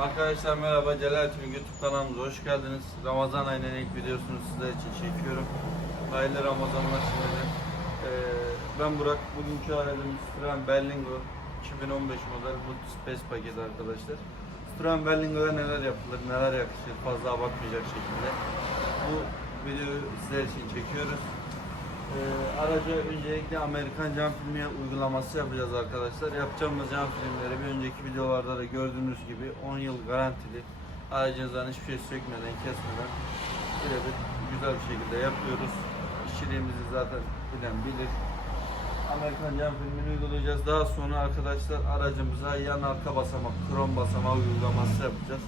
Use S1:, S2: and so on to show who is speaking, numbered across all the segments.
S1: Arkadaşlar merhaba Celal TV YouTube kanalımıza hoş geldiniz. Ramazan ayının ilk videosunu sizler için çekiyorum. Hayırlı Ramazanlar şimdiden. Ee, ben Burak. Bugünkü aradığımız Citroen Berlingo 2015 model bu Space paket arkadaşlar. Citroen Berlingo'ya neler yapılır, neler yakışır fazla abartmayacak şekilde. Bu videoyu sizler için çekiyoruz. Ee, araca öncelikle Amerikan cam filmi uygulaması yapacağız arkadaşlar. Yapacağımız cam filmleri bir önceki videolarda da gördüğünüz gibi 10 yıl garantili. Aracınızdan hiçbir şey sökmeden, kesmeden birebir güzel bir şekilde yapıyoruz. İşçiliğimizi zaten bilen bilir. Amerikan cam filmini uygulayacağız. Daha sonra arkadaşlar aracımıza yan arka basamak, krom basamağı uygulaması yapacağız.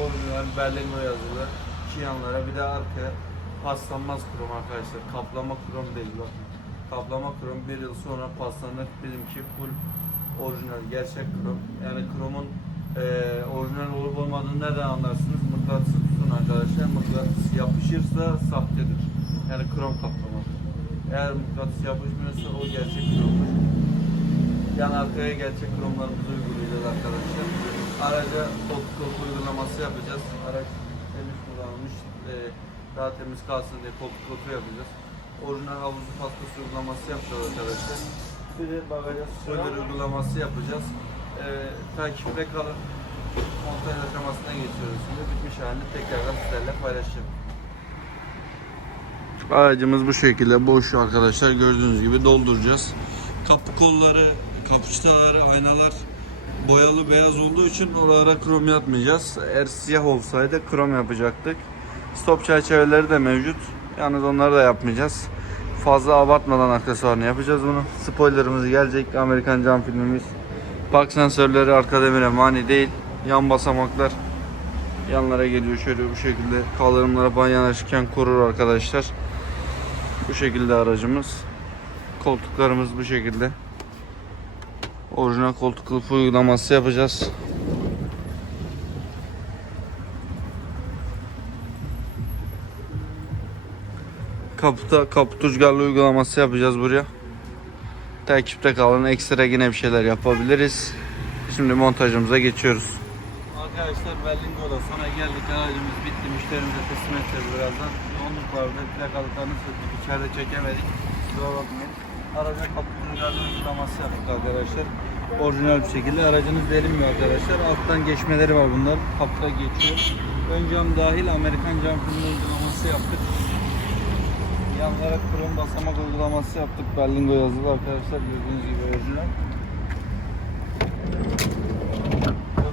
S1: Orijinal Berlingo yazılı. İki yanlara bir de arkaya paslanmaz krom arkadaşlar. Kaplama krom değil bak. Kaplama krom bir yıl sonra paslanır. Bizimki full orijinal, gerçek krom. Yani kromun eee orijinal olup olmadığını nereden anlarsınız? Mıknatısı tutun arkadaşlar. Mıknatıs yapışırsa sahtedir. Yani krom kaplama. Eğer mıknatıs yapışmıyorsa o gerçek kromdur. Yan arkaya gerçek kromlarımızı uygulayacağız arkadaşlar. Araca koltuk koltuk uygulaması yapacağız. Araç temiz kullanılmış, e, daha temiz kalsın diye koltuk koltuğu yapacağız. Orijinal havuzlu pastası uygulaması yapacağız arkadaşlar. Bir de bagaja spoiler uygulaması yapacağız. E, takipte kalın. Montaj aşamasına geçiyoruz şimdi. Bitmiş halini tekrardan sizlerle paylaşacağım. Aracımız bu şekilde boş arkadaşlar gördüğünüz gibi dolduracağız. Kapı kolları, kapı çıtaları, aynalar boyalı beyaz olduğu için oralara krom yapmayacağız. Eğer siyah olsaydı krom yapacaktık. Stop çerçeveleri de mevcut. Yalnız onları da yapmayacağız. Fazla abartmadan aksesuarını yapacağız bunu. Spoilerımız gelecek. Amerikan cam filmimiz. Park sensörleri arka demire mani değil. Yan basamaklar yanlara geliyor şöyle bu şekilde. Kaldırımlara ban yanaşırken korur arkadaşlar. Bu şekilde aracımız. Koltuklarımız bu şekilde. Orijinal koltuk kılıfı uygulaması yapacağız. Kaputa kaput rüzgarlı uygulaması yapacağız buraya. Takipte kalın. Ekstra yine bir şeyler yapabiliriz. Şimdi montajımıza geçiyoruz. Arkadaşlar Berlingo'da sona geldik. Aracımız bitti. Müşterimize teslim edeceğiz birazdan. Yoğunluk vardı. Plakalıklarını söktük. İçeride çekemedik. Kusura bakmayın. Araca kaput rüzgarlı uygulaması yaptık arkadaşlar. Orijinal bir şekilde. Aracınız delinmiyor arkadaşlar. Alttan geçmeleri var bunlar. Kapıda geçiyor. Ön cam dahil Amerikan cam filmi uygulaması yaptık. Yanlara krom basamak uygulaması yaptık. Berlingo yazılı arkadaşlar gördüğünüz gibi orijinal.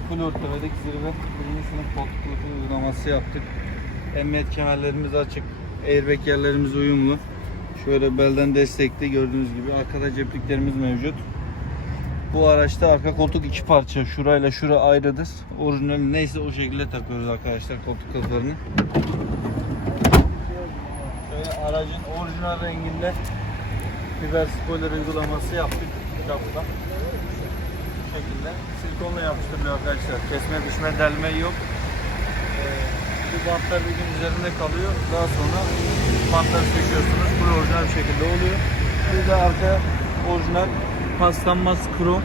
S1: Full ortopedik zirve birinci sınıf koltuk uygulaması yaptık. Emniyet kemerlerimiz açık. Airbag yerlerimiz uyumlu. Şöyle belden destekli gördüğünüz gibi. Arkada cepliklerimiz mevcut. Bu araçta arka koltuk iki parça. Şurayla şura ayrıdır. Orijinal neyse o şekilde takıyoruz arkadaşlar koltuk kılıflarını. Şöyle aracın orijinal renginde biber spoiler uygulaması yaptık kapıda. Bu şekilde silikonla yapıştırılıyor arkadaşlar. Kesme, düşme, delme yok. Ee, bu bantlar bir gün üzerinde kalıyor. Daha sonra bantları söküyorsunuz. Bu orijinal bir şekilde oluyor. Bir de arka orijinal paslanmaz krom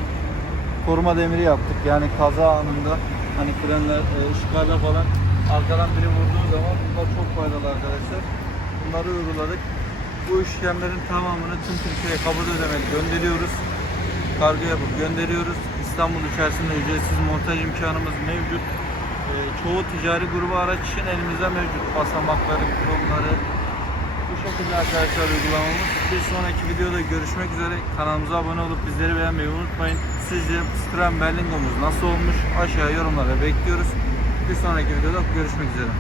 S1: koruma demiri yaptık. Yani kaza anında hani frenler, e, ışıklarda falan arkadan biri vurduğu zaman bunlar çok faydalı arkadaşlar. Bunları uyguladık. Bu işlemlerin tamamını tüm Türkiye'ye kabul ödemeli gönderiyoruz. Kargo yapıp gönderiyoruz. İstanbul içerisinde ücretsiz montaj imkanımız mevcut. Ee, çoğu ticari grubu araç için elimizde mevcut. Basamakları, kromları. Bu şekilde arkadaşlar uygulamamız. Bir sonraki videoda görüşmek üzere. Kanalımıza abone olup bizleri beğenmeyi unutmayın. Sizce Citroen Berlingo'muz nasıl olmuş? Aşağı yorumlara bekliyoruz. Bir sonraki videoda görüşmek üzere.